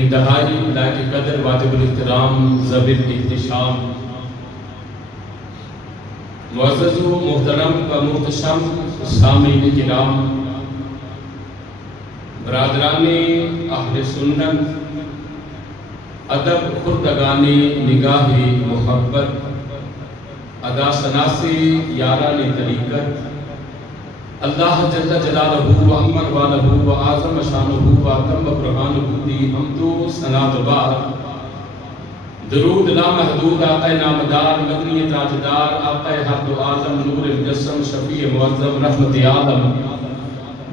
انتہائی لائق قدر واجب الاحترام ذوی الاحتشام معزز و محترم و محتشم سامعین کرام، برادران اہل سنت، ادب خردگان نگاہ محبت، ادا سناسی یاران طریقت، اللہ جل جلالہ و عمر والہ و اعظم شانہ و اتم برہانہ دی حمد و ثنا و بعد، درود لامحدود آقا نامدار مدنی تاجدار آقا حق و عالم نور مجسم شفیع معظم رحمت عالم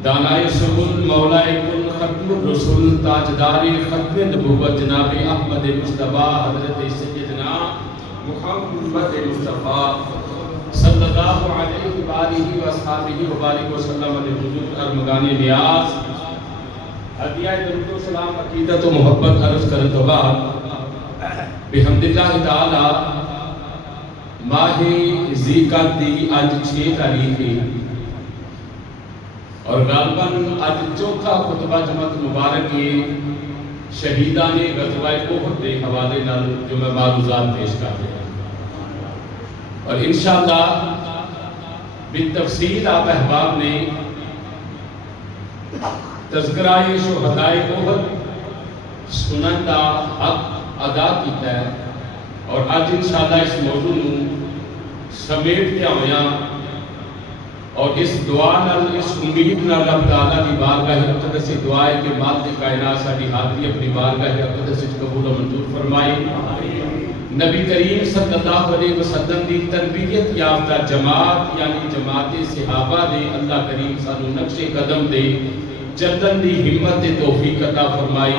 دانائے سبل مولائے کل ختم الرسول تاجدار ختم نبوت جناب احمد مصطفیٰ حضرت سیدنا محمد مصطفیٰ صلی اللہ علیہ وآلہ وآصحابہ وبارک وسلم علیہ حضور ارمغان نیاز ہدیہ درود و سلام عقیدت و محبت عرض کرت و بعد بحمد اللہ تعالی ماہ ذی القعدہ دی آج 6 تاریخ اور غالباً آج چوتھا خطبہ جمعت مبارک شہیدان غزوہ احد کے حوالے نال جو میں معروضات پیش کر رہا ہوں، اور انشاءاللہ بالتفصیل آپ احباب نے تذکرہ شہدائے احد سنن دا حق ادا کیتا ہے، اور آج انشاءاللہ اس موضوع سمیٹ کے ہویا اور اس دعا نال اس امید نال رب تعالیٰ کی بارگاہ اقدس دعا ہے کہ مالک کائنات ساری حاضری اپنی بارگاہ اقدس قبول و منظور فرمائے۔ نبی کریم صلی اللہ علیہ وسلم دی تربیت یافتہ جماعت یعنی جماعت صحابہ دے اللہ کریم سانو نقش قدم دے چلن دی ہمت دے توفیق عطا فرمائی،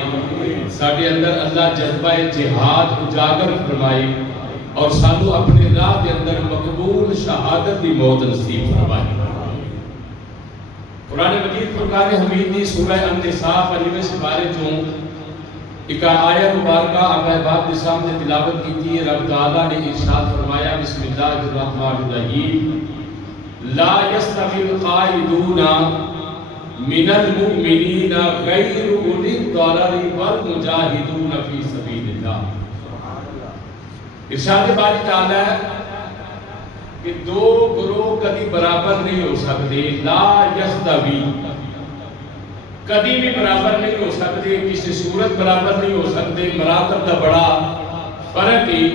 ساڈے اندر اللہ جذبہ جہاد اجاگر فرمائی اور سانو اپنے راہ دے اندر مقبول شہادت دی موت نصیب فرمائی۔ قرآن مجید فرقان حمید دی سورہ النساء 25 سپارے چوں ایک آیت مبارکہ آپ احباب کے سامنے تلاوت کی تھی۔ رب تعالیٰ نے ارشاد فرمایا بسم اللہ الرحمن الرحیم لا یستوی القاعدون من المؤمنین غیر اولی الضرر والمجاہدون فی سبیل اللہ۔ ارشاد باری تعالیٰ کہ دو گروہ کدی برابر نہیں ہو سکتے، لا یستوی، کدی بھی برابر نہیں ہو سکتے، کسی صورت برابر نہیں ہو سکتے، مراتب دا بڑا فرق ہی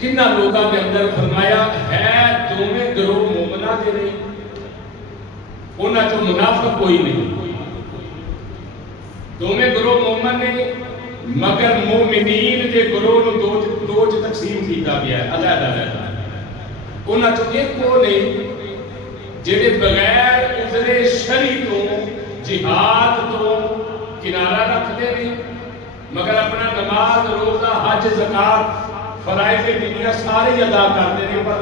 کنہ لوگوں کے اندر فرمایا ہے دونوں گروہ مومنہ دے نہیں، انہاں چوں منافق کوئی نہیں، دونوں گروہ مومن نے، مگر مومنین کے گروہ نو دو تقسیم کیتا گیا ہے علیحدہ، انہاں چوں ایک وہ نہیں جڑے بغیر عذر شرعی تو جہاد تو کنارہ رکھتے ہیں، مگر اپنا نماز روزہ حج زکات فرائض دینیہ سارے ادا کرتے ہیں، پر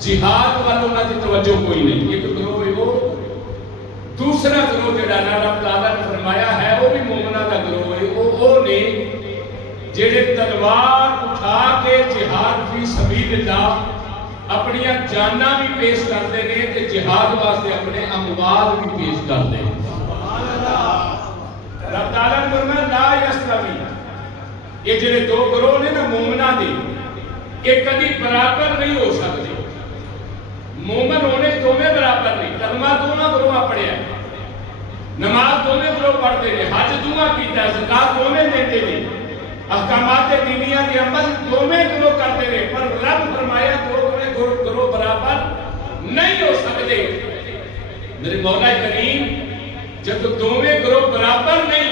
جہاد والوں انہاں دی توجہ کوئی نہیں، ایک گروہ ہے وہ۔ دوسرا گروہ جڑا رب تعالیٰ نے فرمایا ہے وہ بھی مومنہ کا گروہ ہے، وہ نے جڑے تلوار اٹھا کے جہاد فی سبیل اللہ اپنی جاناں بھی پیش کرتے ہیں تے جہاد واسطے اپنے اموال بھی پیش کرتے ہیں۔ رب تعالیٰ نے فرمایا لا یستوی، یہ جڑے دو گروہ نے نا مومنہ دے، یہ کبھی برابر نہیں ہو سکتے، مومن ہونے دونوں برابر نہیں، کلمہ دونوں گروہ پڑھیا ہے، نماز دونوں گروہ پڑھتے ہیں، حج دونوں کیتا ہے، زکات دونوں دیتے ہیں، احکامات دینیہ کے عمل دونوں گروہ کرتے ہیں، پر رب فرمایا دو گروہ برابر نہیں ہو سکتے۔ میرے مولا کریم جب دونوں گروہ برابر نہیں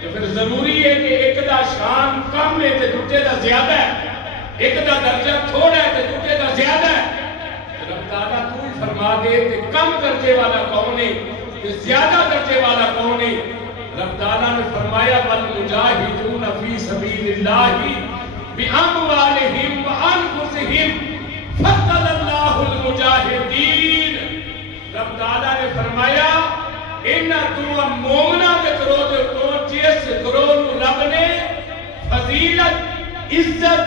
تو پھر ضروری ہے کہ ایک دا شان کم ہے تے دوسرے دا زیادہ ہے، ایک دا درجہ تھوڑا ہے تے دوسرے دا زیادہ ہے۔ رب تعالیٰ تو ہی فرما دے کہ کم درجے والا کون ہے کہ زیادہ درجے والا کون ہے۔ رب تعالیٰ نے فرمایا والمجاہدون فی سبیل اللہ باموالہم وانفسہم فضل اللہ المجاہدین۔ رب تعالیٰ نے فرمایا انہاں تو مومنہ کے گروہ دے تو جس گروہ رب نے فضیلت، عزت،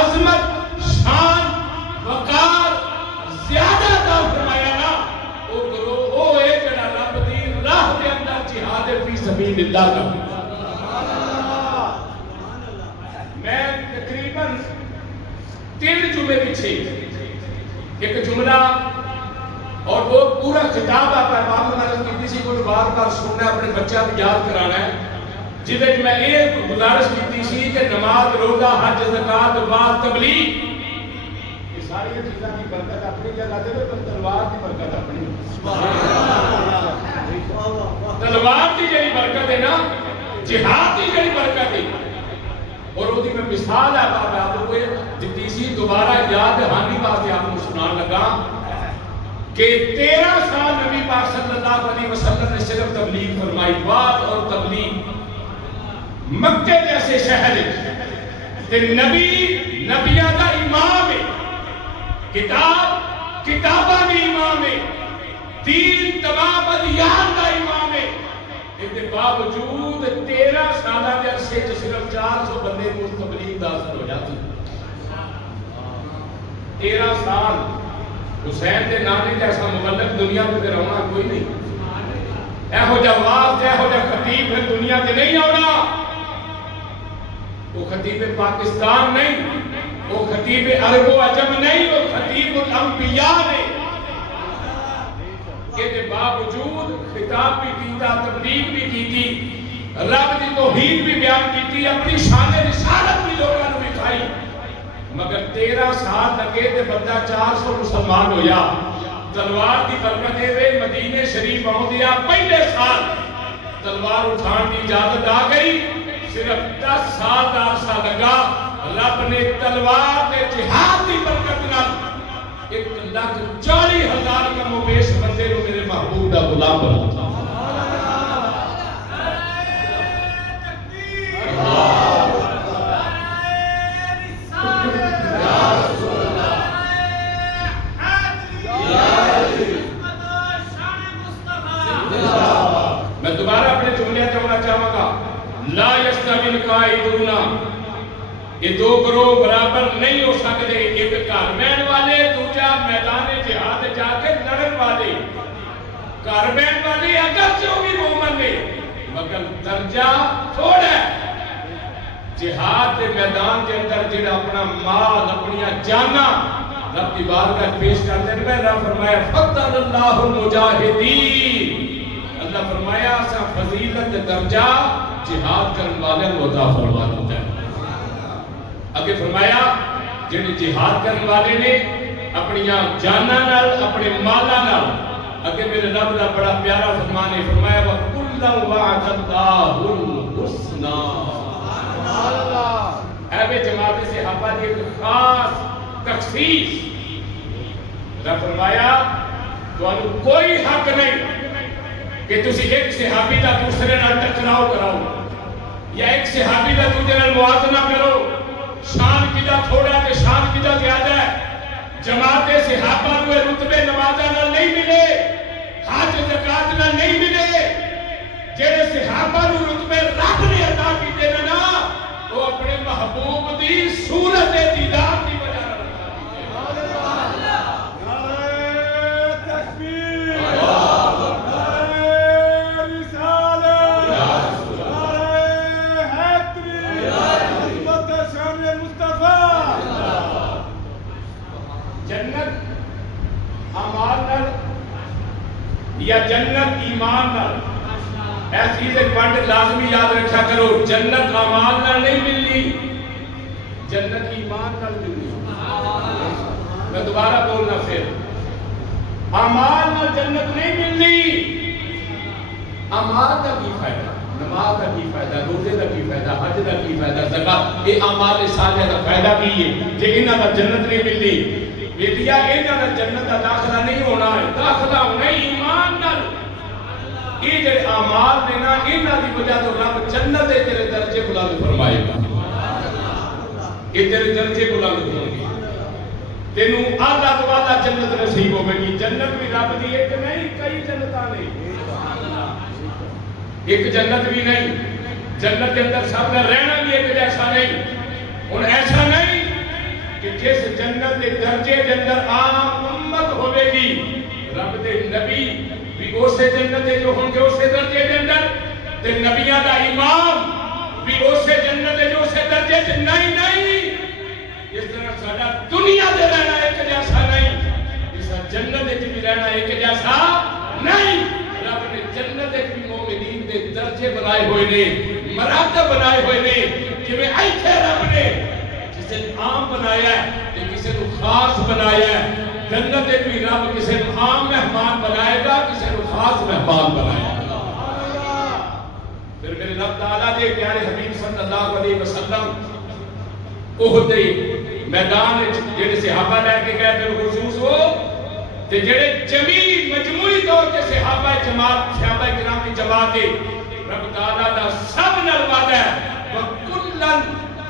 عظمت، شان، وقار زیادہ عطا فرمایا نا، وہ گروہ وہ ہے جڑا رب دی راہ دے اندر جہاد فی سبیل اللہ کا۔ میں تقریباً 3 جمعے پیچھے ایک جملہ اور وہ پورا خطاب آپ احباب نے کی کسی کو بار بار سننا ہے، اپنے بچہ کو یاد کرانا ہے، جس وچ میں یہ گزارش کی سی کہ نماز روزہ حج زکات واز تبلیغ یہ ساری چیزاں کی برکت اپنی جگہ دے، پر تلوار کی برکت اپنی، تلوار کی جڑی برکت ہے نا، جہاد کی جڑی برکت ہے، اور وہ میں مثال ہے آپ کو دیتی سی، دوبارہ یاد دہانی واسطے آپ کو سنان لگا کہ 13 سال نبی پاک صلی اللہ علیہ وسلم نے صرف تبلیغ فرمائی، بات اور تبلیغ مکے جیسے شہر تے نبی نبیاں دا امام ہے، کتاب کتاباں دی امام ہے، دین تمام ادیان دا امام ہے، اس کے باوجود 13 سالہ کے عرصے صرف 400 بندے کو تبلیغ دا اثر ہو جاتی۔ 13 سال حسین دے نانے جیسا مبلغ دنیا میں پھر ہونا کوئی نہیں، اے ہو جا واز اے ہو جا خطیب ہے دنیا کے نہیں ہونا، وہ خطیب پاکستان نہیں، وہ خطیب عرب و عجم نہیں، وہ خطیب الانبیاء نے، کہ باوجود خطاب بھی کیتا، تبلیغ بھی کیتی، رب دی توحید بھی بیان کیتی، اپنی شان رسالت بھی لوگوں نے دکھائی، مگر 13 سال لگے تے بندہ 400 مسلمان ہویا۔ تلوار دی برکت ہے، مدینے شریف آؤں دیا پہلے سال تلوار اٹھان کی اجازت آ گئی، صرف 10 سال دا عرصہ لگا، رب نے تلوار دے جہاد دی برکت نال 1,40,000 کا مویش بندے رو میرے محبوب دا غلام بنا تھا۔ میں دوبارہ اپنے جملے کہنا چاہوں گا، لا یستوی القاعدون، یہ دو گروہ برابر نہیں ہو سکتے، ایک گھر بہن والے، دوسرا میدان جہاد جا کے لڑن والے۔ گھر بہن والے اگر جو بھی مومن نے مگر درجہ تھوڑا ہے، جہاد کے میدان کے اندر جڑا اپنا مال، اپنی جانا رب کی بارگاہ پیش کرتے ہیں رب فرمایا فضل اللہ المجاہدین، اللہ فرمایا اسا فضیلت درجہ جہاد کرنے والے کو عطا فرما دیتا ہے۔ اگے فرمایا جنہیں جہاد کرنے والے نے اپنی جاناں نال اپنے مالاں نال، اگے میرے رب دا بڑا پیارا فرمان ہے، فرمایا وَكُلًّا وَعَدَ اللَّهُ الْحُسْنَى۔ اے بے جماعت صحابہ دی ایک خاص تخصیص، رب فرمایا تو کوئی حق نہیں کہ تسی ایک صحابی دا دوسرے نال ٹکراؤ کراؤ یا ایک صحابی دا دوسرے نال موازنہ کرو، شان کدا تھوڑا تے شان کدا زیادہ ہے۔ جماعت صحابہ نو رتبے نمازاں نال نہیں ملے، حج زکات نال نہیں ملے، جڑے صحابہ نو رتبے رب نے عطا کیتے نا وہ اپنے محبوب دی صورت دیدار دی وجہ نال عطا کیتے۔ نعرہ تکبیر، نعرہ رسالت، نعرہ حیدری، عظمت شان مصطفیٰ۔ جنت اعمال نال یا جنت ایمان نال، ایسی چیز ایک پوائنٹ لازمی یاد رکھا کرو، جنت اعمال نال نہیں ملنی، جنت ایمان نال ملنی۔ میں دوبارہ بولنا پھر، اعمال نال جنت نہیں ملنی۔ اعمال کا کی فائدہ، نماز کا کی فائدہ، روزے کا کی فائدہ، حج کا کی فائدہ، زکات، یہ اعمال صالحہ کا فائدہ بھی ہے جے انہاں دا جنت نہیں ملنی۔ بیٹیا انہاں دا جنت دا داخلہ نہیں ہونا ہے، داخلہ ہونا ہے ایمان نال۔ یہ جڑے اعمال نے نا انہاں دی وجہ تو رب جنت دے تیرے درجے بلند فرمائے گا، یہ تیرے درجے بلند ہوں گے، تینوں اعلیٰ تو اعلیٰ جنت نصیب ہوے گی۔ جنت بھی رب دی ایک نہیں، کئی جنتاں نے، ایک جنت بھی نہیں، جنت کے اندر سب نے رہنا بھی ایک جیسا نہیں۔ اور ایسا نہیں کہ جس جنت کے درجے کے اندر عام امت ہوے گی، رب دے نبی بھی اسے جنت دے جو ہوں گے اسے درجے کے اندر، تے نبیاں دا امام بھی اسے جنت دے جو اسے درجے کے نہیں۔ اس طرح سارا دنیا دے رہنا ایک جیسا نہیں، اس جنت دے بھی رہنا ایک جیسا نہیں۔ رب نے جنت دے بھی مومنین دے درجے بنائے ہوئے نے، مراتب بنائے ہوئے نے، کہ میں ایتھے رب نے کسے عام بنایا ہے کہ کسے کو خاص بنایا ہے۔ جنت دے بھی رب کسے عام مہمان بنائے گا، کسے کو خاص مہمان بنائے گا۔ پھر میرے رب تعالیٰ دے پیارے حبیب صلی اللہ علیہ وسلم احد میدان جڑے صحابہ لے کے گئے بالخصوص ہو تے جڑے جمیع مجموعی طور تے صحابہ جماعت صحابہ کرام کی جماعت رب تعالیٰ دا سب نال وعدہ ہے وَكُلًّا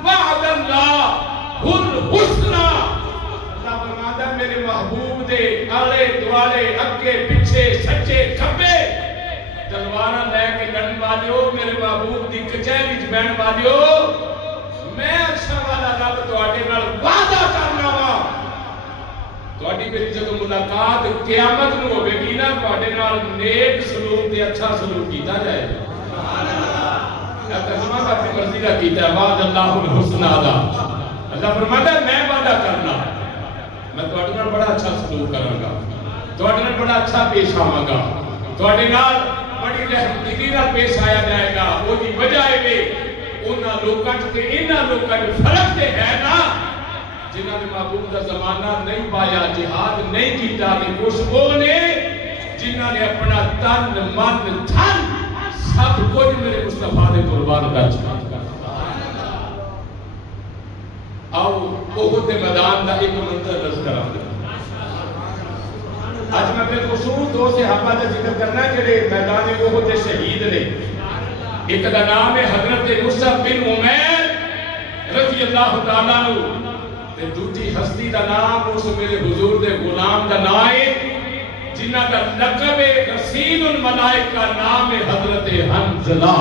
وَعَدَ اللَّهُ الْحُسْنَى۔ اللہ فرماتا ہے میرے محبوب دے آلے دوالے اگے پیچھے سچے کھبے تلواراں لے کے لڑن والیو، میرے محبوب دی کچہری وچ بہن والیو، میں اچھا والا رب تواڈے نال وعدہ کرنا وا، تواڈی میری جدوں ملاقات قیامت نو ہوے گی نا، تواڈے نال نیک سلوک تے اچھا سلوک کیتا جائے گا۔ سبحان اللہ۔ ترجمہ اپنی مرضی کا کیتا ہے، وعد اللہ الحسنى دا، اللہ فرماتا ہے میں وعدہ کرنا میں تواڈے نال بڑا اچھا سلوک کراں گا، تواڈے نال بڑا اچھا پیش آواں گا، تواڈے نال بڑی رحمدلی نال پیش آیا جائے گا۔ وہ دی وجہ ہے انہاں لوکاں تے انہاں لوکاں دے فرق تے ہے نا جنہاں نے محبوب دا زمانہ نہیں پایا، جہاد نہیں کیتا، تے کچھ وہ نے جنہاں نے اپنا تن من دھن سب کچھ میرے مصطفیٰ دے قربان کر چکا۔ آؤ احد دے میدان دا ایک منظر رس کراں گا۔ آج میں بالخصوص دو صحابہ دا ذکر کرنا ہے جڑے میدان احد دے شہید نے۔ ایک دا نام ہے حضرت مصعب بن عمیر رضی اللہ تعالیٰ عنہ، تے دوسری ہستی دا نام اس میرے حضور دے غلام دا نام ہے جنہ دا لقب رسید الملائکہ کا نام ہے حضرت حنظلہ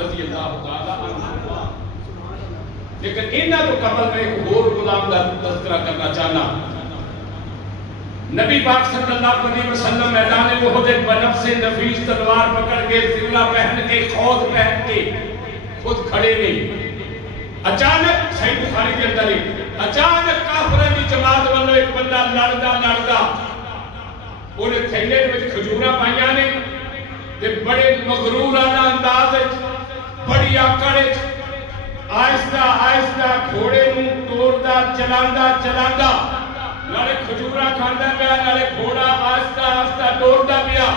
رضی اللہ تعالیٰ عنہ۔ لیکن انہاں تو قبل میں ایک اور غلام دا تذکرہ کرنا چاہنا۔ نبی پاک صلی اللہ علیہ وسلم میدان احد بنفس نفیس تلوار پکڑ کے ذلہ پہن کے خوض پہن کے خود کھڑے نہیں، اچانک صحیح بخاری کے اندر اچانک کافروں کی جماعت والوں ایک بندہ لڑدا انہیں تھیلے وچ کھجوراں پائیاں نے تے بڑے مغرورانہ انداز بڑی آکڑ آہستہ آہستہ گھوڑے نوں توڑدا چلاندا نالے کھجوراں کھاندا پیا نالے گھوڑا آہستہ آہستہ توڑدا پیا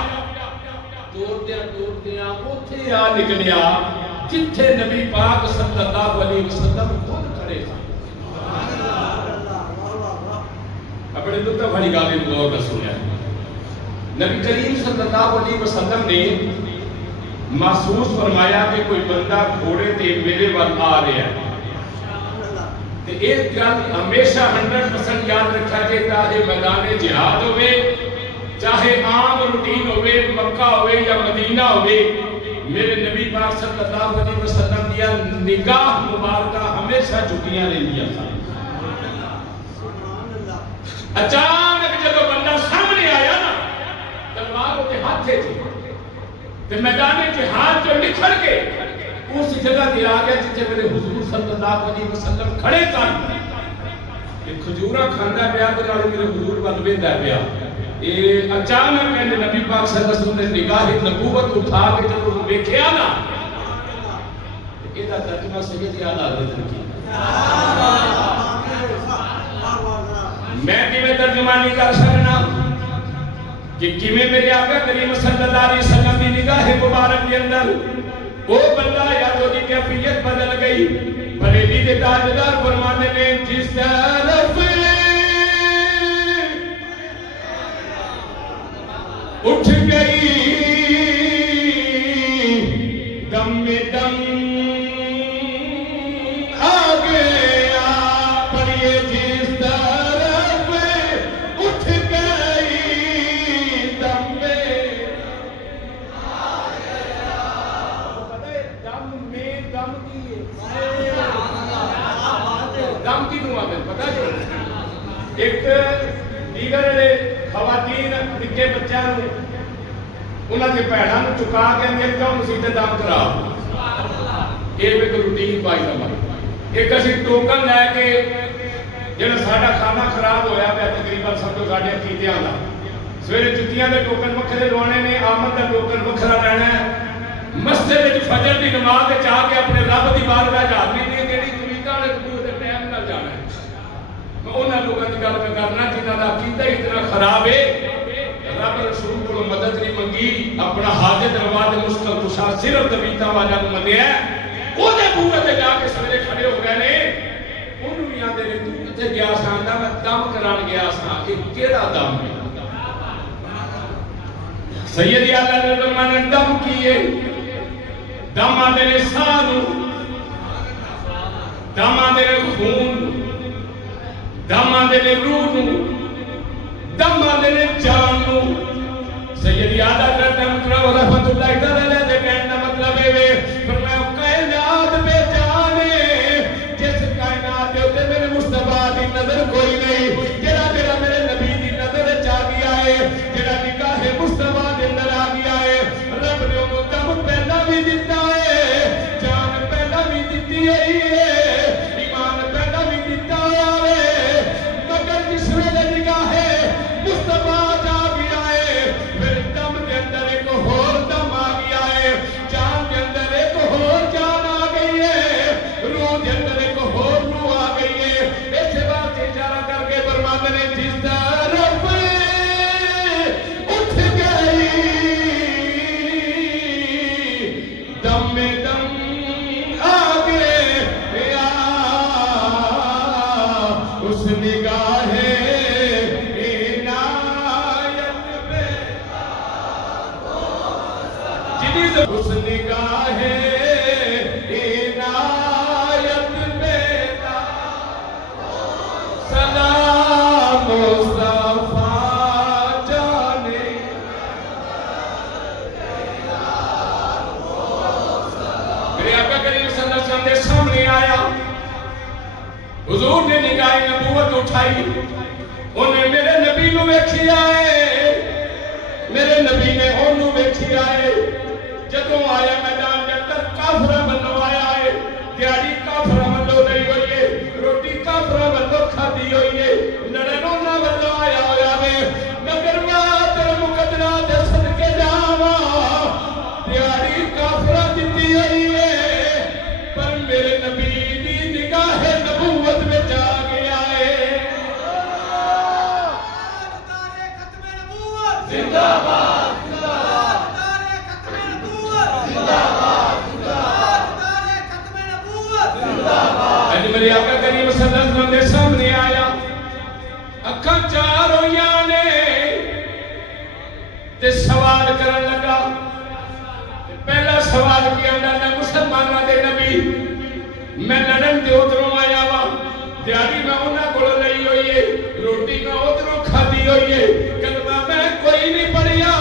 توڑدیاں اوتھے آ نکلیا جتھے نبی پاک صلی اللہ علیہ وسلم خود کھڑے سن اپنے لطف والی گل نوں غور نال سنیا نبی کریم صلی اللہ علیہ وسلم نے محسوس فرمایا کہ کوئی بندہ گھوڑے تے میرے ول آ رہا ہے تے ایک گل ہمیشہ 100% یاد رکھا کہ چاہے میدان جہاد ہوئے چاہے عام روٹین ہوئے مکہ ہوئے یا مدینہ ہوئے میرے نبی پاک صلی اللہ علیہ وسلم دیا نگاہ مبارکہ ہمیشہ جھکیاں رہندیاں سن اچانک جب بندہ سامنے آیا نا تلوار ہوتے ہاتھے تھی تو میدان جہاد جو نکھر کے اس جگہ دے آ گیا جتنے میرے حضور صلی اللہ علیہ وسلم کھڑے تھے کہ کھجورا کھاندا پیا تے نال میرے حضور ول ویندا پیا اچانک کہندے نبی پاک صلی اللہ علیہ وسلم نے نگاہ نبوت اٹھا کے جب وہ ویکھیا نا ایدا ترجمہ سید اعلی حضرت نے کیا میں کیویں ترجمہ نہیں کر سکنا کہ کیویں میرے آقا کریم صلی اللہ علیہ وسلم کی نگاہ مبارک کے اندر وہ بندہ یا تو دی کیفیت بدل گئی بریلی دے تاجدار فرماتے نے جس طرف اٹھ گئی دم میں دم آ گیا پڑھئے جس طرف اٹھ گئی دم میں آ گیا دم میں دم کی دم کی دعا میں پتہ ہے ایک دیگر خواتین نکے بچوں انہوں نے بھڑوں کو چکا کے اندر کیوں مسیح دم کرا یہ ایک روٹین پائی ہماری ایک اسی ٹوکن لے کے جہاں ساڈا کھانا خراب ہویا پیا تقریباً سمجھو ساڈے عقیدیاں دا سویرے جتیاں دے ٹوکن وکھرے لوانے نے آمد دا ٹوکن وکھرا لینا ہے مسجد وچ فجر دی نماز وچ آ کے اپنے رب دی بارگاہ حاضری دی جہڑی طریقہ والے قبول دے ٹائم نال جانا ہے میں انہاں لوگاں دی گل میں کرنا جنہاں دا عقیدہ اتنا خراب ہے رب رسول کو مدد نہیں منگی اپنا حاجت روا دے مشکل کشا صرف طبیعتاں والا نوں منیا او دے بوئے تے جا کے سویرے کھڑے ہو گئے نے انہوں بھی آندے نے تو کتے گیا ساں میں دم کران گیا ساں کہ کیڑا دم ہے سید اعلی نے فرمایا دم کیے دم آندے نے ساہ نوں دم آندے نے خون دم آندے نے روح نوں دم آندے نے جان نوں سید اعلی حضرت مطلب رحمت اللہ تعالی علیہ دے کہنے کا مطلب ہے فرمایا کائنات بے جان ہے جس کائنات دے اوتے میرے مصطفیٰ دی نظر کوئی نہیں جڑا جڑا میرے نبی دی نظر وچ آ گیا ہے جڑا نگاہ مصطفیٰ دے اندر آ گیا ہے رب نے انہوں دم پہلا بھی دتا ہے جان پہلا بھی دتی ہے ایمان پہلا بھی دتا ہے مگر جس ویلے نگاہ مصطفیٰ جا گیا ہے پھر دم کے اندر ایک اور دم آ گیا ہے جان کے اندر ایک اور جان آ گئی ہے روح کے اندر ایک اور روح آ گئی ہے ایسے بات اشارہ کر کے فرماتے ہیں جس طرف اٹھ گئی دم میں دم آ گیا اس نگاہ اس نگاہ عنایت بیدا سلام مصطفیٰ جانے میرے آقا کریم صلی اللہ علیہ وسلم نے سامنے آیا حضور نے نگاہ نبوت اٹھائی انہیں میرے نبی نو ویکھیا ہے میرے نبی نے انہوں ویکھیا ہے جدوں آیا میدان کے اندر کافراں بنو آیا ہے دیہڑی کافراں بنو نہیں ہوئی ہے روٹی کافراں بنو اج میرے آقا کریم صلی اللہ علیہ وسلم کے سامنے آیا، اکھاں چار ہویاں نے تے سوال کرن لگا۔ پہلا سوال کیا میں مسلماناں دے نبی، میں لڑن دے ادھروں آیا وا، دیاری میں انہاں کولوں لئی ہوئی ہے، روٹی میں ادھروں کھادی ہوئی ہے، کلمہ میں کوئی نہیں پڑھیا،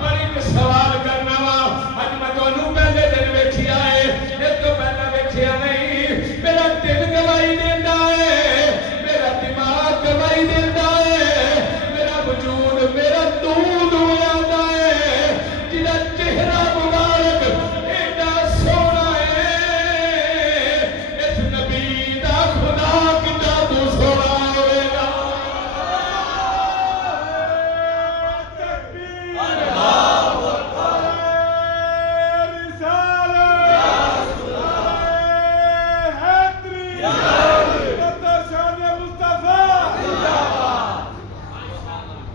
پر ایک سوال کرنا وا۔ اج میں تانوں پہلے دن ویکھیا ہے، اس تو پہلا ویکھیا نہیں۔ میرا دل گواہی دیندا ہے، میرا دماغ گواہی دیندا ہے، میرا وجود میرا دودھ ہویا ہے، جڑا چہرہ مبارک ایڈا سونا ہے، اس نبی دا خدا کتا تو سونا ہوئے گا۔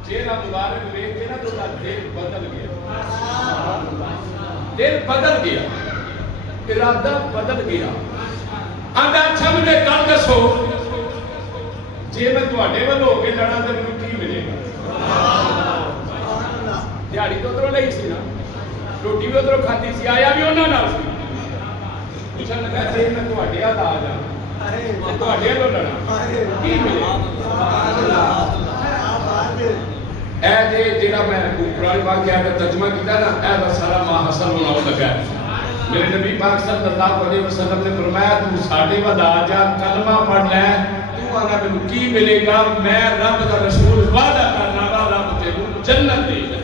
چہرہ مبارک دیکھ کے نا تو دل بدل گیا، دل بدل گیا، ارادہ بدل گیا۔ آندا اچھا مجھے کل دسو، جے میں تواڈے ول ہو کے لڑاں تے مینوں کی ملے گا؟ دیہڑی تو ادھروں لئی سی نا، روٹی بھی ادھروں کھاتی سی، آیا بھی انہاں نال سی۔ پوچھن لگا جے میں تواڈے ہاتھ آ جا تواڈے ول لڑاں کی ملے گا؟ اے جے جڑا میں قرآن پاک کیا کہ ترجمہ کیتا نا، اے دا سارا ماں حسن ہونا لگا ہے۔ میرے نبی پاک صلی اللہ علیہ وسلم نے فرمایا تو ساڈے ول آ جا، کلمہ پڑھ لے، تو آنا مینوں کی ملے گا؟ میں رب دا رسول وعدہ کرنا وا رب تینوں جنت دے گا۔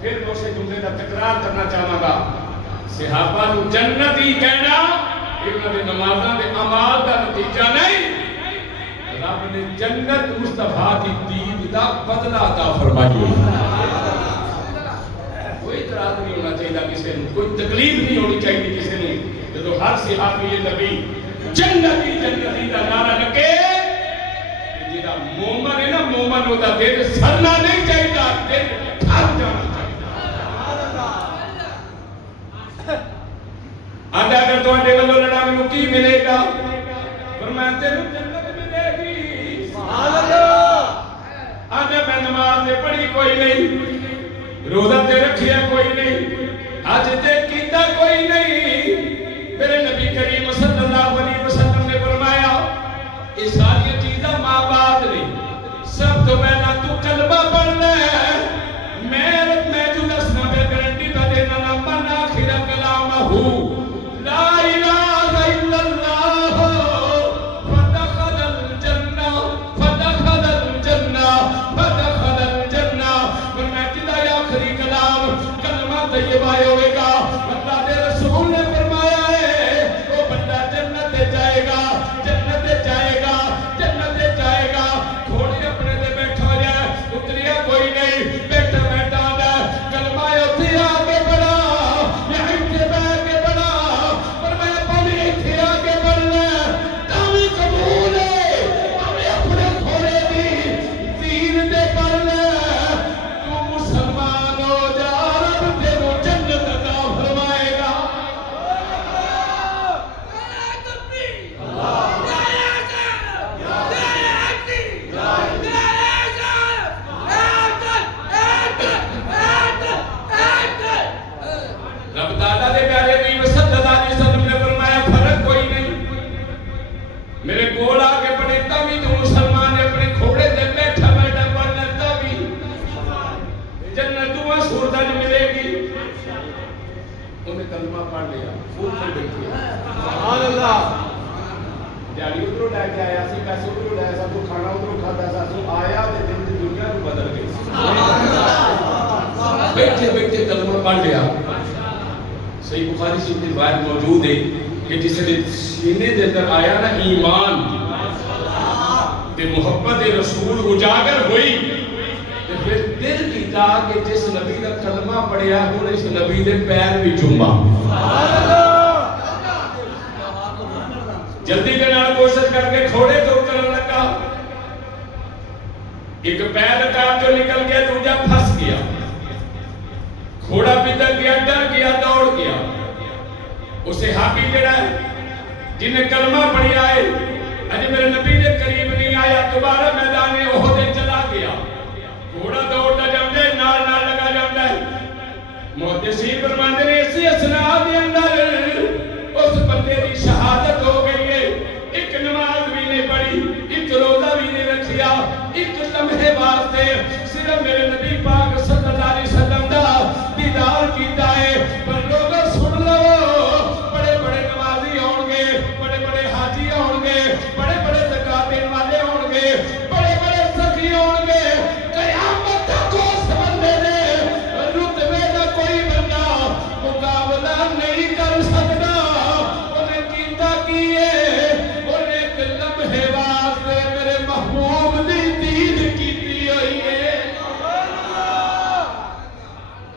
پھر میں اسے جملے کا تکرار کرنا چاہاں گا، صحابہ نو جنت ہی کہنا انہاں دے نمازاں دے اعمال دا نتیجہ نہیں، رب نے جنت مصطفیٰ کی دید دا بدلہ عطا فرمائی ہوئی۔ کوئی اعتراض نہیں ہونا چاہیے کسی نے، کوئی تکلیف نہیں ہونی چاہیے کسی نے، جب ہر صحابی نبی جنتی جنتی دا نعرہ لگے، جیڑا مومن ہے نا، مومن ہوتا دل سڑنا نہیں چاہیے، دل ٹھر جانا چاہیے۔ آدھا اگر تو آدھے والوں لڑا میں کی ملے گا؟ فرمایا تینوں جنت ملے گی۔ آدھا میں نماز نے پڑھی کوئی نہیں، روزہ تے رکھیا کوئی نہیں، حج تے کیتا کوئی نہیں، میرے نبی کریم صلی اللہ علیہ وسلم نے فرمایا یہ ساری چیزاں ماں باپ نہیں، سب تو پہلا تو کلمہ پڑھ لے، میں جو دسنا پہ گارنٹی پہ دینا نا، من آخر کلامہ لا الہ الا اللہ فدخل الجنہ فدخل الجنہ فدخل الجنہ۔ فرمایا جدا آخری کلام کلمہ طیبہ ہوئے گا، اللہ دے رسول نے فرمایا ہے وہ بندہ جنت جائے گا، جنت جائے گا، جنت جائے گا۔ گھوڑی اپنے دے بیٹھا جائے، اتریا کوئی نہیں، بیٹھا بیٹھا آدھا کلمہ اتھی آگے بڑھا، یہیں سے بہ کے بڑھا، پر میں پڑھی اتھی آگے بڑھنا، تاوی قبول ہے، تاوی اپنے گھوڑے دی دین دے بڑھنا، تو مسلمان ہو جا، رب تینوں جنت عطا فرمائے گا۔ رب تعالیٰ دے پیارے نبی صلی اللہ علیہ وسلم نے فرمایا فرق کوئی نہیں، میرے کول آ کے پڑھے تاوی تو مسلمان ہے، اپنے کھوڑے دے بیٹھا بیٹھا پڑھنا تاوی جنت دعا صورتہ جو ملے گی۔ انہیں کلمہ پڑھ لیا، پھول سے بیٹھیا، سبحان اللہ، دیاری ادھروں لے کے آیا سی، پیسے ادھروں لے سا تو کھانا ادھروں کھاتا سا تو آیا تے دن دی دنیا کو بدل گئی، بیٹھے بیٹھے کلمہ پڑھ لیا۔ صحیح بخاری سے اتنی روایت موجود ہے کہ جس نے سینے دے اندر آیا نا ایمان تے محبت رسول اجاگر ہوئی، تے پھر دل کیتا کہ جس نبی دا کلمہ پڑھیا ہوں اس نبی دے پیر بھی چوما۔ جلدی کے نال کوشش کر کے کھوڑے تو کرن لگا، ایک پیر رکاب جو نکل گیا دوجا پھنس گیا، گھوڑا پدک گیا، ڈر گیا، دوڑ گیا. وہ صحابی جڑا ہے جنہیں کلمہ پڑھی آئے اج میرے نبی نے قریب نہیں آیا، دوبارہ میدان احد چلا گیا. گھوڑا دوڑتا جاتا ہے، نال نال لگا جاتا ہے. محدثین فرماتے ہیں اسی اثناء کے اندر اس بندے کی شہادت ہو گئی ہے. ایک نماز بھی نہیں پڑھی، ایک روزہ بھی نہیں رکھیا، ایک لمحے واسطے صرف میرے نبی پاک صلی اللہ علیہ وسلم دا دیدار کیتا ہے. پر لوگ سن لو، بڑے بڑے نمازی ہون گے، بڑے بڑے حاجی ہون گے، بڑے بڑے زکات دینے والے ہون گے، بڑے بڑے سخی ہون گے، قیامت تک اس بندے نے رتبے کا کوئی بندہ مقابلہ نہیں کر سکتا. انہیں کیتا کیے، انہیں ایک لمحے واسطے میرے محبوب دی دید کیتی ہوئی ہے.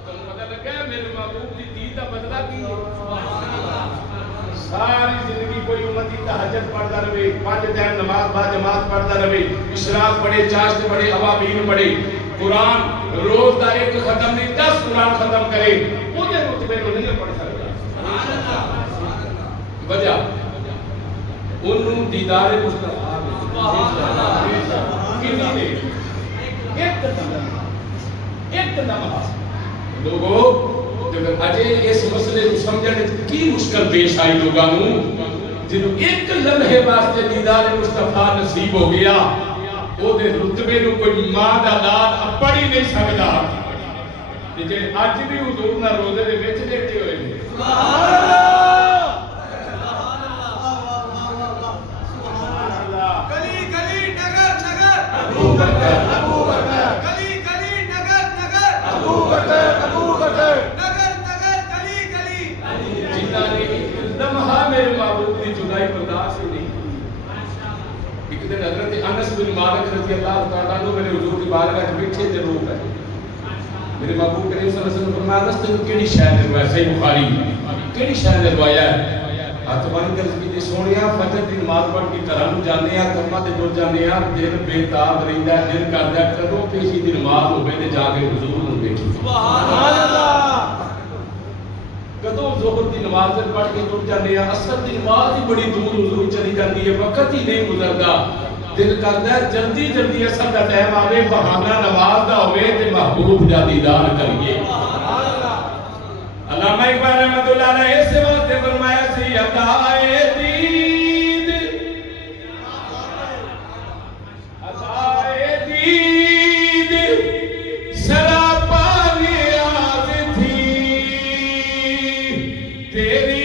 تم پتہ لگا میرے محبوب دی دید کا بدلہ کی ہے. ساری زندگی کوئی امتی تہجد پڑھتا رہے، 5 ٹائم نماز با جماعت پڑھتا رہے، اشراق پڑھے، چاشت پڑھے، اوابین پڑھے، قرآن روز دا ایک ختم نہیں 10 قرآن ختم کرے، وہ دے رتبے کو نہیں پڑھ سکتا. وجہ انہوں دیدار مصطفیٰ ایک لمحہ لوگوں اجے اس مسئلے کو سمجھنے کی مشکل پیش آئی لوگاں جنہوں ایک لمحے واسطے دیدار مصطفیٰ نصیب ہو گیا، وہ دے رتبے نو کوئی ماں دا لال پڑھ ہی نہیں سکتا. جے اج بھی حضور نہ روزے دے وچ لیٹے ہوئے نے. گلی گلی نگر نگر ابو بکر، ابو بکر، گلی گلی نگر نگر ابو بکر، ابو بکر، نگر نگر گلی گلی. جنہاں نے لمحہ میرے محبوب کی جدائی برداشت ہی نہیں. ایک دن حضرت انس بن مالک رضی اللہ تعالیٰ عنہ میرے حضور کی بارگاہ میں بیٹھے تھے، رو رہے. میرے محبوب کریم صلی اللہ علیہ وسلم فرمایا انس تینوں کیڑی شے نے روایا؟ صحیح بخاری کیڑی شے نے روایا ہے؟ ہاتھ بن کر کی سونیا فجر دی نماز پڑھ کے گھراں نوں جاندے ہاں، کماں تے ٹر جاندے ہاں، دل بے تاب رہندا ہے، دل کردا ہے کدوں پیشی دی نماز ہوے تے جا کے حضور نوں دیکھیں. سبحان اللہ. کدوں ظہر دی نماز پڑھ کے ٹر جاندے ہاں، عصر دی نماز ہی بڑی دور حضور چلی جاندی ہے، وقت ہی نہیں گزردا. دل کردا ہے جلدی جلدی عصر دا ٹائم آوے، بہانہ نماز دا ہوے تے محبوب دا دیدار کریے. علامہ اقبال رحمۃ اللہ علیہ اس واسطے فرمایا سی عطائے دید، عطائے دید سراپا نیاز تھی تیری.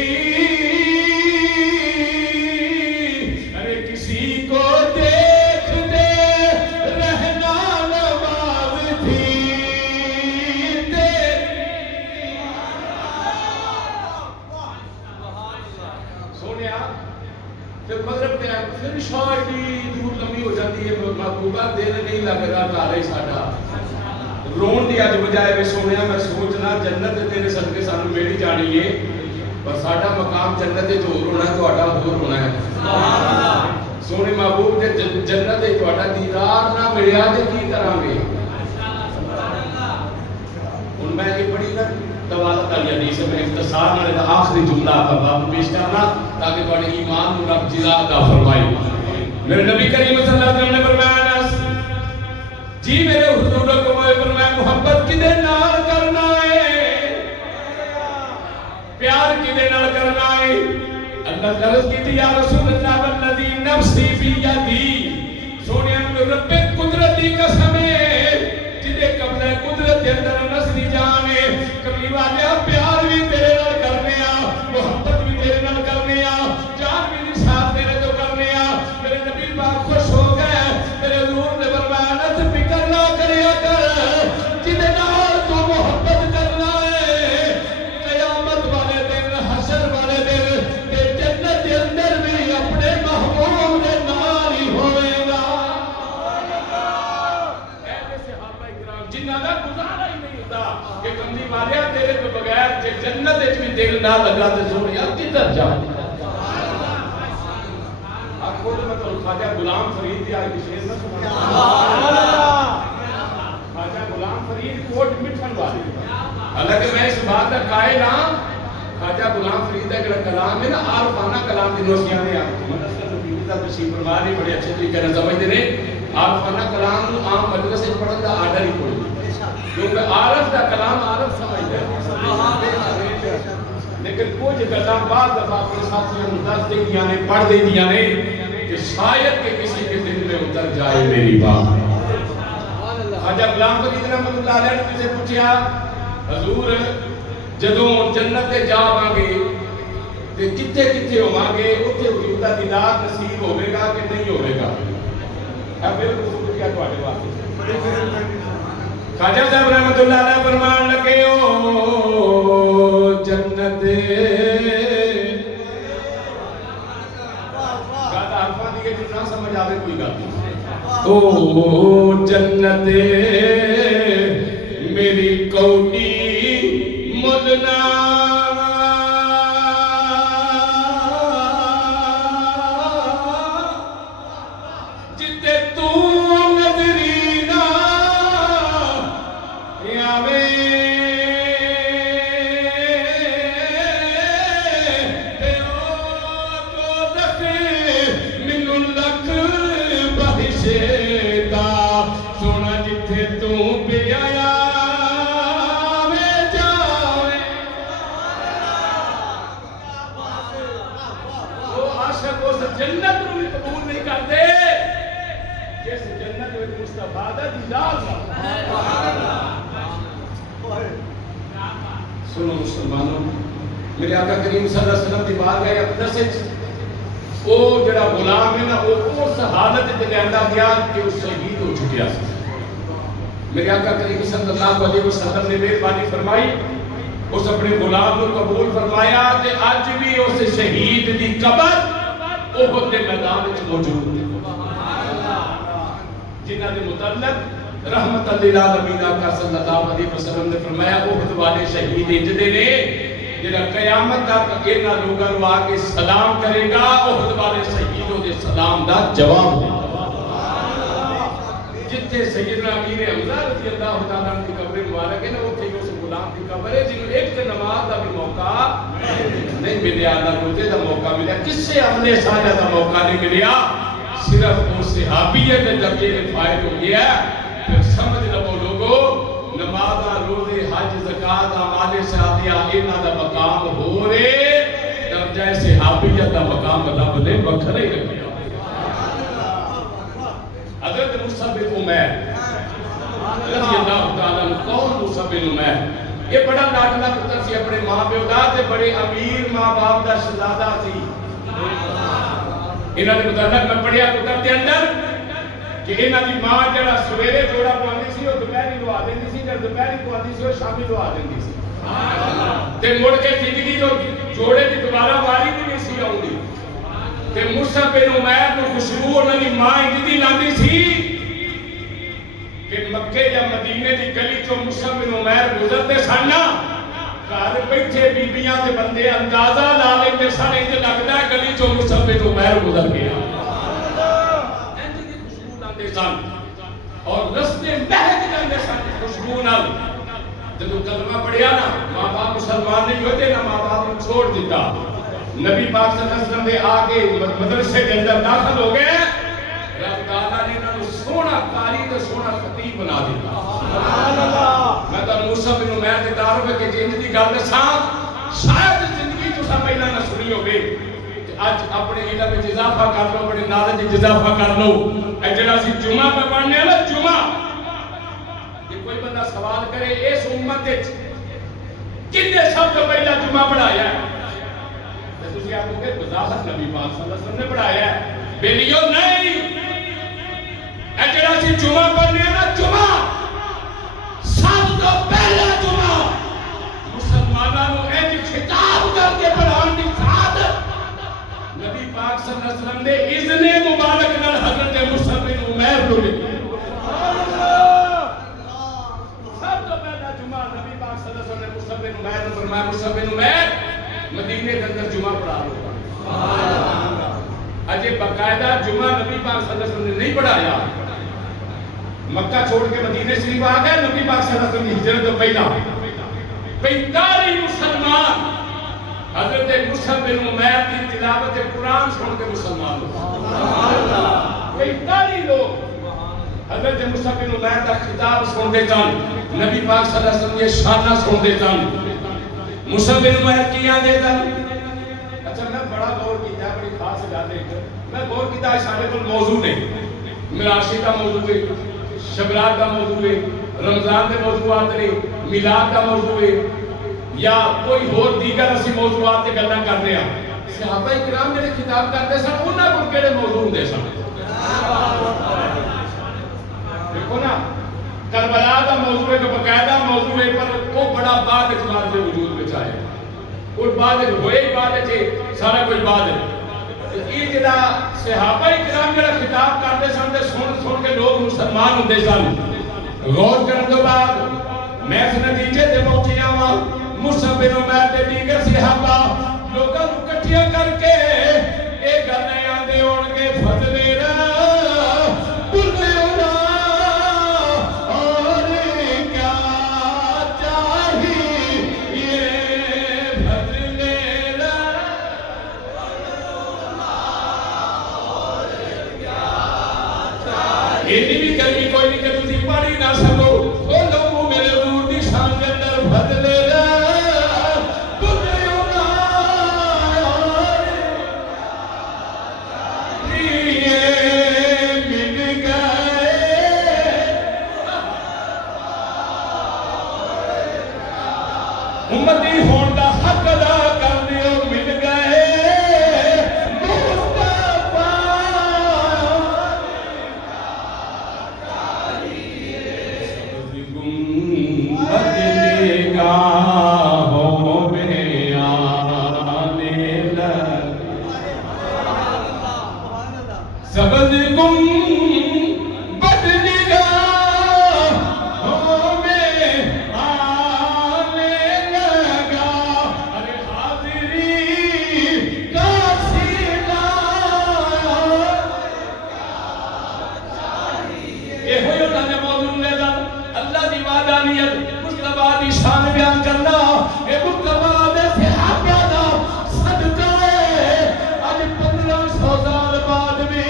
ارے کسی کو دیکھ دے رہنا نماز تھی سونیا. پھر مغرب پہ پھر شاعری دور لمبی ہو جاتی ہے، محبوبہ دل نہیں لگتا تارے ساڈا. رون دی اج بجائے میں سونیا میں سوچنا جنت تیرے صدقے سانو مل جانی ہے، پر ساڈا مقام جنت وچ ہور ہونا ہے، تہاڈا ہور ہونا ہے. سبحان اللہ. سونے محبوب دے جنت وچ تہاڈا دیدار نہ ملیا تے کی کراں گے؟ ہن میں یہ بڑی نا توالت علی حدیث میں اختصار نال آخری جملہ آپ پیش کرنا تاکہ تہاڈے ایمان نوں رب جزا عطا فرمائے. میرے نبی کریم صلی اللہ علیہ وسلم نے فرمایا انس جی میرے حضور کو فرمایا محبت کدے نال کرنا ہے، پیار کدے نال کرنا ہے. اللہ عرض کی یا رسول اللہ والذی نفسی بیدی. سونے رب قدرت کی قسم ہے جدے قبضہ قدرت کے اندر نسلی جان ہے. کبھی والے پیار بھی تیرے نال کرنے آ، محبت بھی تیرے نال کرنے آ، جان بھی نثار تیرے تو کرنے آ. میرے نبی پاک خوش ہو گئے. میرے حضور نے فرمایا نہ فکر نہ کریا کر جدے نال تو محبت کرنا ہے، قیامت والے دن حشر والے دن تے جنت کے اندر بھی اپنے محبوب کے نال ہی ہوئے گا. ایسے صحابہ کرام جنہاں دا گزارا ہی نہیں ہوتا کہ کملی والے تیرے تو بغیر جے جنت وچ بھی دل نہ لگا تے سونیا کدھر جا. خود میں تو خواجہ غلام فرید دی آئی شعر نہ سنا. فرید کوٹ مٹھن والے حالانکہ میں اس بات کا قائل ہاں خواجہ غلام فرید کا کلام ہے نا عارفانہ کلام جنہوں سے آنے تشریف فرما رہے بڑے اچھے طریقے سے سمجھتے رہے عارفانہ کلام عام مجلس سے پڑھن کا آرڈر ہی کوئی کیونکہ عارف کا کلام عارف سمجھتا ہے لیکن کچھ گلاں بعض دفعہ اپنے ساتھیوں کو دس دے دیا نے پڑھ دے دیا نے کہ شاید کہ کسی کے دل میں اتر جائے میری بات خواجہ غلام فرید رحمۃ اللہ علیہ نے کسی پوچھا حضور جدوں جنت تے جا گے تے کتھے کتھے ہوواں گے اوتھے حضور دا دیدار نصیب ہوے گا کہ نہیں ہوے گا اب بالکل کیا تواڈے واسطے خواجہ صاحب رحمۃ اللہ علیہ فرمان لگے او جنت گل عارفاں دی کہ نہ سمجھ آوے کوئی گل نہیں او جنت میری کوٹی مدنا جتے تو نظری نہ آوے تے او تو دکھے مینوں لکھ بخشے دا سونا جتھے تو پیا جنت نو بھی قبول نہیں کرتے جس جنت میں مصطفیٰ دا دیدار سنو مسلمانوں میرے آقا کریم صلی اللہ علیہ وسلم دی بارگاہ اقدس وچ او جڑا غلام ہے نا او اس حالت تے لیندا گیا کہ وہ شہید ہو چکیا سی میرے آقا کریم صلی اللہ علیہ وسلم نے مہربانی فرمائی اس اپنے غلام کو قبول فرمایا تے اج بھی اس شہید دی قبر احد کے میدان میں موجود ہے جنہاں نے متعلق رحمت للعالمین آقا صلی اللہ علیہ وسلم نے فرمایا احد والے شہید اجدے نے جنہاں قیامت تک انہاں لوگاں نوں آ کے سلام کرے گا احد والے شہیدوں دے سلام دا جواب دے جتھے سیدنا امیر حمزہ رضی اللہ تعالیٰ عنہ کی قبر مبارک ہے نا اوتھے اس غلام کی قبر ہے جنہوں ایک نماز دا بھی موقع نہیں ملیا نہ روزے دا موقع ملیا کسے عملے سالہ دا موقع نہیں ملیا صرف وہ صحابیت درجے میں فائد ہو گیا پھر سمجھ لو لوگو نمازہ روزے حج زکاة اعمال صحابیہ انہاں دا مقام ہو رہے درجہ صحابیت دا مقام رب نے بکھرے رکھیا حضرت مصعب بن عمیر رضی اللہ تعالیٰ عنہ کون مصعب بن عمیر یہ بڑا لاڈلا پتر سی اپنے ماں پیو دا تے بڑے امیر ماں باپ دا شہزادہ سی انہاں نے متعلق میں پڑھیا پتر کے اندر کہ انہاں دی ماں جڑا سویرے جوڑا پاندی سی او دوپہری لوا دیندی سی جڑا دوپہری پاندی سی او شامی لوا دیندی سی تے مڑ کے زندگی جو جوڑے دی دوبارہ واری نہیں سی آوندی تے مصعب بن عمیر نو خوشبو انہاں دی ماں انجدی لاندی سی کہ مکے یا مدینے دی گلی چوں مصعب بن عمیر گزرتے سن گھر بیٹھے بیبیاں تے بندے اندازہ لا لیندے سن انج لگدا ہے گلی چوں مصعب بن عمیر گزر گیا انج دی خوشبو لاندے سن اور رستے مہک جاندے سن خوشبو نال جدوں کلمہ پڑھیا نا ماں باپ مسلمان نہیں ہوتے نا ماں باپ کو چھوڑ دیتا نبی پاک صلی اللہ علیہ وسلم نے آگے مدرسے کے اندر داخل ہو گئے رب تعالیٰ نے انہوں نے سونا قاری تے سونا خطیب بنا دیتا میں تو مصعب بن عمیر کے تعارف ہے کہ جن دی گل ساتھ شاید زندگی تو سب پہلا نہ سنی ہوگی آج اپنے علم میں اضافہ کر لو اپنے نالج میں اضافہ کر لو اے جڑا سی جمعہ پہ پڑھنے والا جمعہ یہ کوئی بندہ سوال کرے اس امت وچ کنے سب تو پہلا جمعہ پڑھایا ہے تسی آپ کو کہ وضاحت نبی پاک صلی اللہ علیہ وسلم نے پڑھایا ہے بیلیو نہیں اے جڑا سی جمعہ پڑھنے والا جمعہ سب تو پہلا جمعہ مسلماناں نوں انج خطاب کر کے پڑھان دی سعادت نبی پاک صلی اللہ علیہ وسلم نے اذن مبارک نال حضرت مصعب بن عمیر کو دی سب تو پہلا جمعہ نبی پاک صلی اللہ علیہ وسلم نے مصعب بن عمیر کو فرمایا مصعب بن عمیر مدینے کے اندر جمعہ پڑھا لو اجے باقاعدہ جمعہ نبی پاک صلی اللہ علیہ وسلم نے نہیں پڑھایا مکہ چھوڑ کے مدینہ شریف آ گئے نبی پاک صلی اللہ علیہ وسلم کی ہجرت تو پہلا 45 مسلمان حضرت مصعب بن عمیر کی تلاوت قرآن سن کے مسلمان ہوئے 45 لوگ حضرت مصعب بن عمیر کا خطاب سنتے جان نبی پاک صلی اللہ علیہ وسلم یہ شانہ سنتے جان مصعب بن عمیر کی آدھے جان اچھا میں بڑا غور کیتا ہے بڑی خاص جاتے ہیں میں غور کیتا ہے سارے کو موضوع نے مراشی کا موضوع ہے شبرات کا موضوع ہے رمضان کے موضوعات نے میلاد کا موضوع ہے یا کوئی اور دیگر اسی موضوعات سے گلاں کرتے ہیں صحابہ کرام میرے خطاب کرتے سن انہاں کو کیڑے موضوع ہوندے سن دیکھو نا کربلا کا موضوع ہے کہ باقاعدہ موضوع ہے پر وہ بڑا بعد اعتبار سے وجود میں آیا اور بعد ہوئے ہی بعد ہے سارا کوئی بعد ہے یہ جڑا صحابہ کرام میرا خطاب کرتے سن تے سن کے لوگ مسلمان ہوندے سن غور کرنے کے بعد میں اس نتیجے تے پہنچیا ہاں مصعب بن عمیر تے دیگر صحابہ لوگاں نوں اکٹھیاں کر کے اے گلاں آندے ہون گے فضل ایڈی بھی گرمی کوئی نہیں کہ تسی پڑھ ہی نہ سکو او لوگوں میرے حضور دی شان دے اندر فضل امتی ہون دا حق ادا کر دیو مل گئے سبز گم بدلی گاہوں میں آنے لگا ارے حاضری کا سیلا یہ ہوئی انہوں نے موضوع لے دا اللہ دی وعدانیت مصطفیٰ دی شان بیان کرنا اے مصطفیٰ دے صحابہ دا صدقہ ہے آج 1500 سال بعد بھی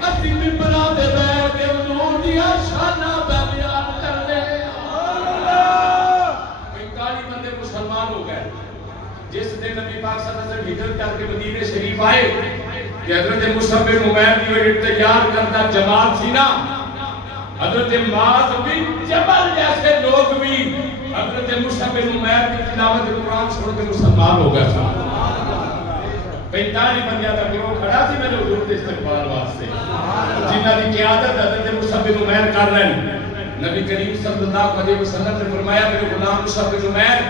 اسی ممبرہ دے بیٹھ کے حضور دیا شانہ بیان کر لے 45 بندے مسلمان ہو گئے جس دن نبی پاک صلی اللہ علیہ وسلم ہجرت کر کے مدینہ شریف آئے کہ حضرت مصعب بن عمیر کی وہ تیار کرتا جماعت تھی نا حضرت معاذ بن جبل جیسے لوگ بھی حضرت مصعب بن عمیر کی تلاوت قرآن چھوڑ کے مسلمان ہو گئے تھا 45 بندیاں کا گروہ کھڑا تھی میرے حضور کے استقبال واسطے جنہاں کی قیادت حضرت مصعب بن عمیر کر رہے ہیں نبی کریم صلی اللہ علیہ وسلم نے فرمایا میرے غلام مصعب بن عمیر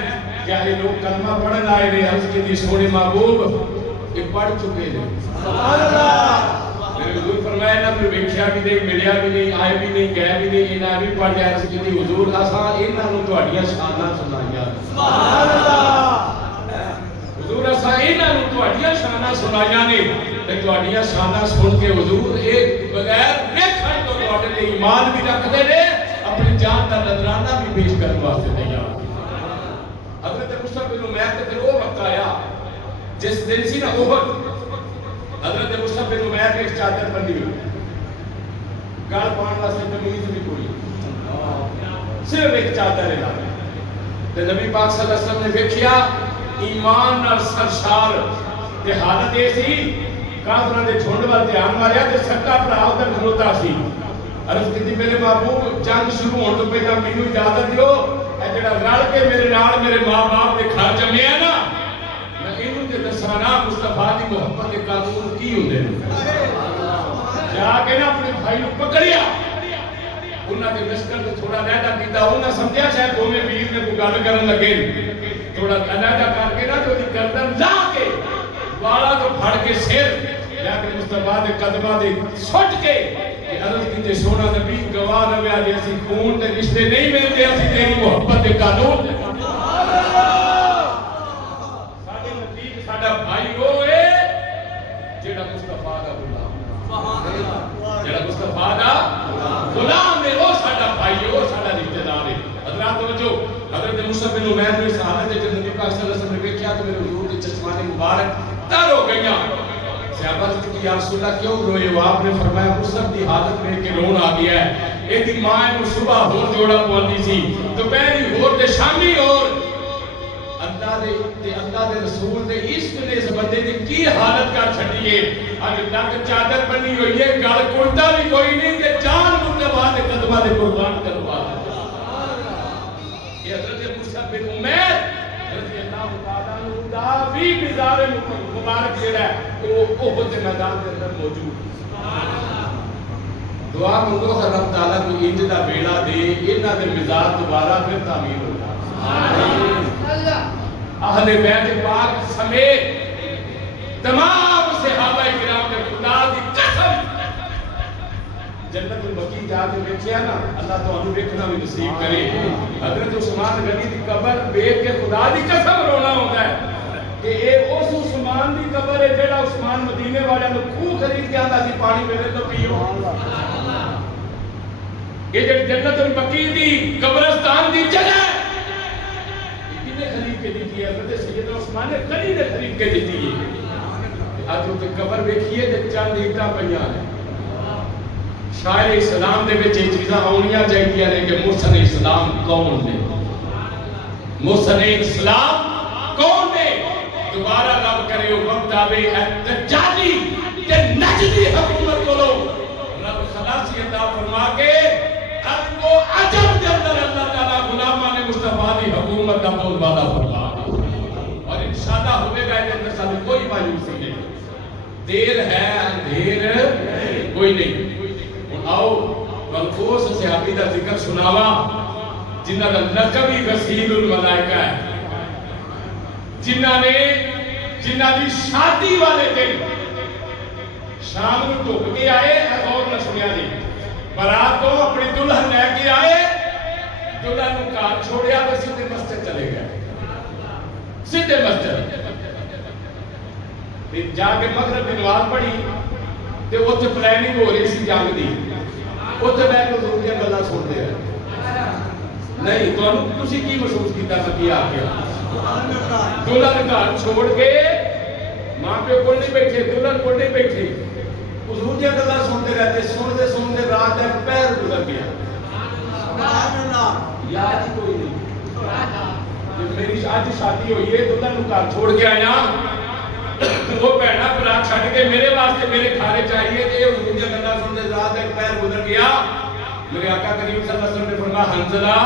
کیا یہ لوگ کلمہ پڑھن آئے رہے عرض کی دی سونے محبوب یہ پڑھ چکے ہیں سبحان اللہ میرے حضور فرمایا نا پھر ویکھیا بھی نہیں ملیا بھی نہیں آئے بھی نہیں گئے بھی نہیں انہاں بھی پڑھ کے عرض کی دی حضور اساں انہاں نوں تہاڈیاں شاناں سنائیاں سبحان اللہ حضور اساں انہاں نوں تہاڈیاں شاناں سنائیاں نے تے تہاڈیاں شاناں سن کے حضور ایک بغیر ویکھن تو تہاڈے تے ایمان بھی رکھدے نے اپنی جان دا نذرانہ بھی پیش کرنے واسطے تیار حضرت مصعب بن عمیر تے پھر وہ وقت آیا جس دن سی نا احد حضرت مصعب بن عمیر نے ایک چادر بندی ہوئی گال پان واسطے تمیز بھی کوئی صرف ایک چادر ہے تے نبی پاک صلی اللہ علیہ وسلم نے دیکھیا ایمان اور سرشار تے حالت یہ سی کافراں دے جھنڈ وال دھیان ماریا تے سکا بھرا ادھر کھلوتا سی عرض کیتی میرے محبوب جنگ شروع ہون تو پہلا مینوں اجازت دیو اے جڑا رل کے میرے نال میرے ماں باپ دے گھر جمیا نا میں اینوں تے دسانا مصطفیٰ دی محبت دے قانون کی ہوندے نے جا کے نا اپنے بھائی نوں پکڑیا انہاں دے لشکر تے تھوڑا علیحدہ کیتا انہاں سمجھیا شاید دوویں ویر نے کوئی گل کرن لگے تھوڑا علیحدہ کر کے نا تے اودی گردن لا کے والا تو پھڑ کے سر لے کے مصطفیٰ دے قدماں دے سٹ کے عرض کیتے سونا نبی گواہ رہیا جے اسی خون دے رشتے نہیں ملتے اسی تیری محبت دے قانون ساڈے نبی ساڈا بھائی وہ ہے جڑا مصطفیٰ دا غلام سبحان اللہ جڑا مصطفیٰ دا غلام ہے وہ عمیر نے اس حالت جب نبی پاک صلی اللہ علیہ وسلم نے دیکھا تو میرے حضور کے چشمان مبارک تر ہو گئیاں. صحابہ سے کہ یا رسول اللہ کیوں روئے ہو؟ آپ نے فرمایا مصعب دی حالت میں کہ رون آ گیا ہے. ایک دی ماں ہے صبح ہور جوڑا پوندی سی دوپہری ہور تے شامی ہور. اللہ دے رسول دے عشق نے اس بندے دی کی حالت کر چھڈی ہے. اج تک چادر بنی ہوئی ہے گل کڑتا بھی کوئی نہیں تے جان مصطفیٰ دے قدماں دے قربان کروا. یہ حضرت مصعب بن عمیر رضی اللہ تعالیٰ عنہ دا بھی مزار مبارک جڑا ہے وہ احد کے میدان کے اندر موجود. دعا منگو رب تعالیٰ کو انج دا بیڑا دے انہاں دے مزار دوبارہ پھر تعمیر ہو جائے. اہل بیت پاک سمیت تمام صحابہ کرام نے خدا دی قسم جنت البقیع جا کے دیکھیا نا اللہ تانوں دیکھنا بھی نصیب کرے. حضرت عثمان غنی دی قبر دیکھ کے خدا دی قسم رونا ہوندا ہے کہ اے اس عثمان دی قبر ہے جڑا عثمان مدینے والے نوں خوہ خرید کے آندا سی پانی میرے تو پیو. یہ جنت البقیع دی قبرستان دی جگہ ہے خرید کے دیتی ہے. حضرت سیدنا عثمان غنی نے خرید کے دیتی ہے. آج وہ قبر دیکھیے تے چند اینٹاں پیاں نے. شاعر اسلام دے وچ یہ چیزاں آنیاں چاہیے نے کہ محسن اسلام کون نے. محسن اسلام کون نے؟ دوبارہ رب کرے وہ وقت آوے دجالی تے نجدی حکومت کو لو رب خلاصی عطا فرما کے اب وہ عجب دے اندر اللہ تعالیٰ غلامان مصطفیٰ دی حکومت کا بول بالا فرما دے. اور انشاءاللہ ہوئے گا کہ اندر ساتھ کوئی مایوسی نہیں. دیر ہے اندھیر کوئی نہیں. آؤ ملکوس صحابی دا ذکر سناوا جنہ دا لقب ہی غسیل الملائکہ ہے. جنہ دی شادی والے دن شام کو ٹھک کے آئے اور نہ سنیا جی برات کو اپنی دلہن لے کے آئے. دلہن کو گھر چھوڑیا تو سیدھے مسجد چلے گئے. سیدھے مسجد جا کے مغرب کی نماز پڑھی تے اوتھے پلاننگ ہو رہی سی جنگ دی. اوتھے بیٹھ کے حضور دیاں گلاں سنتے رہے. نہیں تانوں تسی کی محسوس کیتا میں کیا آ گیا؟ دلہن گھر چھوڑ کے ماں پیو کو نہیں بیٹھے دلہن کو نہیں بیٹھے حضور دیاں گلاں سنتے رہتے. سنتے سنتے رات تک پیر گزر گیا. یاد ہی کوئی نہیں. میری آج شادی ہوئی ہے دلہن گھر چھوڑ کے آیا وہ بہنا برا چھڈ کے میرے واسطے میرے کھانے چاہیے کہ حضور دیاں گلاں سنتے رات تک پیر گزر گیا. میرے آقا کریم صلی اللہ علیہ وسلم نے فرمایا حنظلہ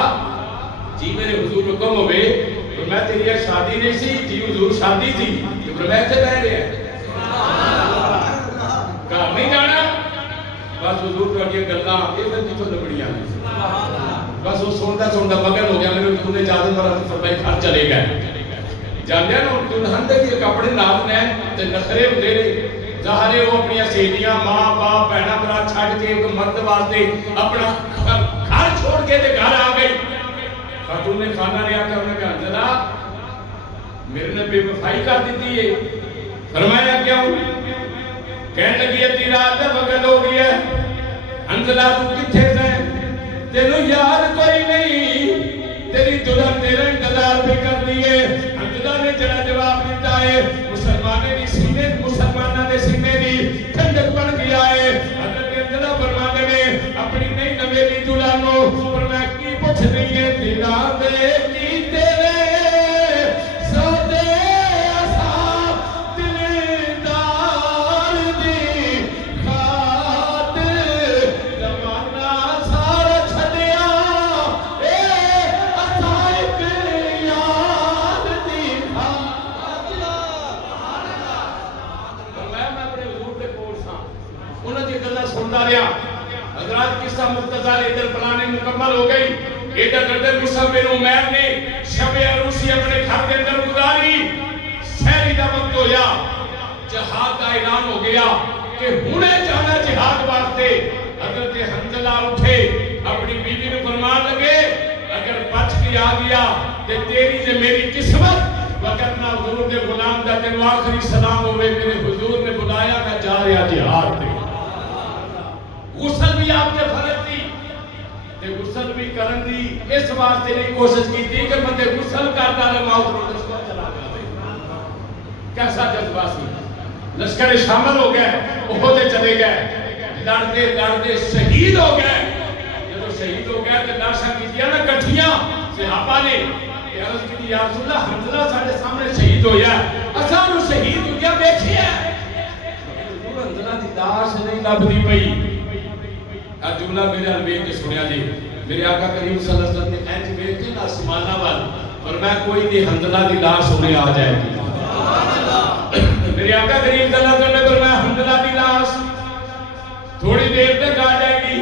جی میرے حضور حکم ہوئے میں تیری شادی نہیں سی جی حضور شادی تھی تو میں اتنے رہ رہے ہیں گھر نہیں جانا بس حضور تہاڈیاں گلاں یہ پھر کتوں لبڑیاں بس وہ سنتا سنتا مگن ہو گیا. میرے حضور نے اجازت فرمائی گھر چلے گئے. جاندے نا دلہن دے بھی کپڑے نال نے تے نخرے ہوندے نے. ظاہر ہے وہ اپنی سہیلیاں ماں باپ بہنا برا چھڈ کے ایک مرد واسطے اپنا گھر چھوڑ کے تے گھر آ گئی. خاتون نے کھانا لیا کہ انہوں نے کہا حنظلہ میرے نے بے وفائی کر دیتی ہے. فرمایا کیوں؟ کہنے لگی ہے تیرا آدھا وقت ہو گیا ہے. حنظلہ تو کتھے سے تینوں یاد کوئی نہیں تیری دلہن تیرا انتظار بھی کر دیئے. حنظلہ نے جڑا جواب دیتا ہے مسلمانوں نے سینے دی ٹھنڈک بن گیا ہے. حضرت حنظلہ فرماتے نے اپنی نئی نویلی دلہنوں فرمایا کی پوچھ نہیں ہے تیرا دے کی تیرے سودے اصحاب دلدار دی خاطر زمانہ سارا چھڈیا اے اصحاب یاد دی خاطر. میں اپنے حضور دے کول ساں انہاں دی گلاں سندا رہیا. حضرات قصہ مختصر ادھر پلاننگ مکمل ہو گئی. ادھر حضرت مصعب بن عمیر نے شب عروسی اپنے گھر کے اندر گزاری. سحری دا وقت ہویا جہاد کا اعلان ہو گیا کہ ہنے جانا جہاد واسطے. حضرت حنظلہ اٹھے اپنی بیوی کو فرمان لگے اگر بچ کے آ گیا تے تیری تے میری قسمت وگرنہ حضور دے غلام دا تینوں آخری سلام ہوئے میرے حضور نے بلایا میں جا رہا جہاد تے. غسل بھی آپ کے فرض تھی غسل بھی کرن دی اس واسطے نہیں کوشش کی تھی کہ بندے غسل کرتا رہے موت رو لشکر چلا گیا. کیسا جذبہ سی. لشکر شامل ہو گئے, احد چلے گئے, لڑتے لڑتے شہید ہو گئے. جب شہید ہو گئے تو لاشاں کیتیاں نا کٹھیاں صحابہ نے عرض کی یا رسول اللہ حمزہ ساڈے سامنے شہید ہویا, اساں نو شہید ہو گیا دیکھیا حمزہ دی لاش نہیں لبدی پئی. جملہ میرے الویک کے سنیا جی, میرے آقا کریم صلی اللہ علیہ وسلم نے اینج ویک کے آسمانہ وال فرمایا کوئی نہیں حنظلہ دی لاش ہونے آ جائے گی. میرے آقا کریم صلی اللہ علیہ وسلم نے فرمایا حنظلہ دی لاش تھوڑی دیر تک آ جائے گی.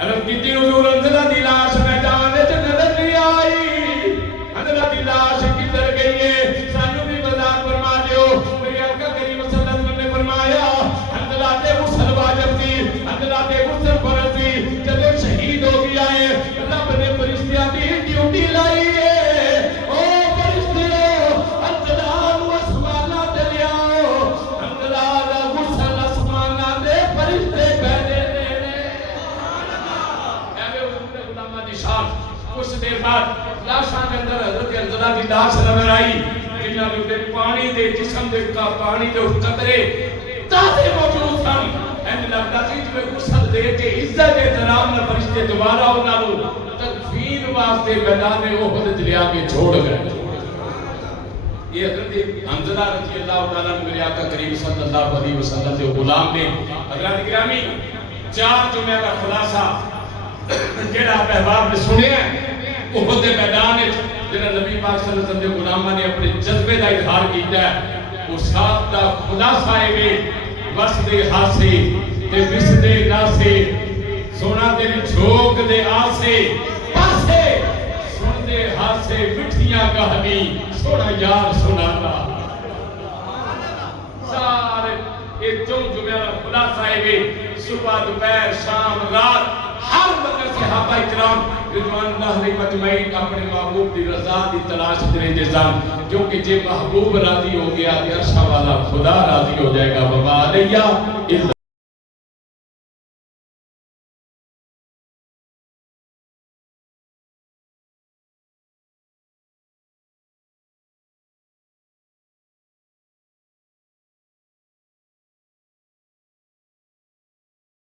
عرض کیتی حضور حنظلہ دی لاش میدان وچ نظر نہیں آئی, حنظلہ دی لاش کدھر گئی ہے سانو بھی بتا فرما دیو. میرے آقا کریم صلی اللہ علیہ وسلم نے فرمایا حنظلہ تے غسل واجب تھی, حنظلہ تے غسل فرض تھی. جب شہید ہو گیا ہے رب نے فرشتیاں دی ڈیوٹی لائی ہے, او فرشتیو حنظلہ نو آسماناں تے لیاؤ, حنظلہ دا غسل آسماناں دے فرشتے بھیجے نے. اے حضور دے غلاماں دی شان. کچھ دیر بعد لاشاں دے اندر حضرت حنظلہ دی لاش نظر آئی, جنہاں دے پانی دے جسم دے پانی دے قطرے تازے موجود سن. اینج لگدا سی جویں غسل دے کے عزت احترام نال فرشتے دوبارہ انہاں نوں تدفین واسطے میدان احد لے آ کے چھوڑ گئے. یہ حضرت حنظلہ رضی اللہ تعالیٰ عنہ میرے آقا کریم صلی اللہ علیہ وسلم کے غلام نے. حضرات گرامی, 4 جمعہ کا خلاصہ جڑا احباب نے سنیا احد دے میدان وچ جڑا نبی پاک صلی اللہ علیہ وسلم کے غلاماں نے اپنے جذبے دا اظہار کیتا ہے, وہ ساتھ دا خلاصہ ہے وس دے ہاسے تے وس دے ناسے, سونا تیری جھوک دے آسے پاسے, سن دے ہاسے مٹھیاں کہانی سونا یار سناتا. سارے ایک جمعہ خلاصہ ہے صبح دوپہر شام رات ہر وقت صحابہ اکرام رضوان اللہ علیہ مجمعین اپنے محبوب دی رضا دی تلاش کرتے سن, کیونکہ جے محبوب راضی ہو گیا تے عرش والا خدا راضی ہو جائے گا. وما علیہ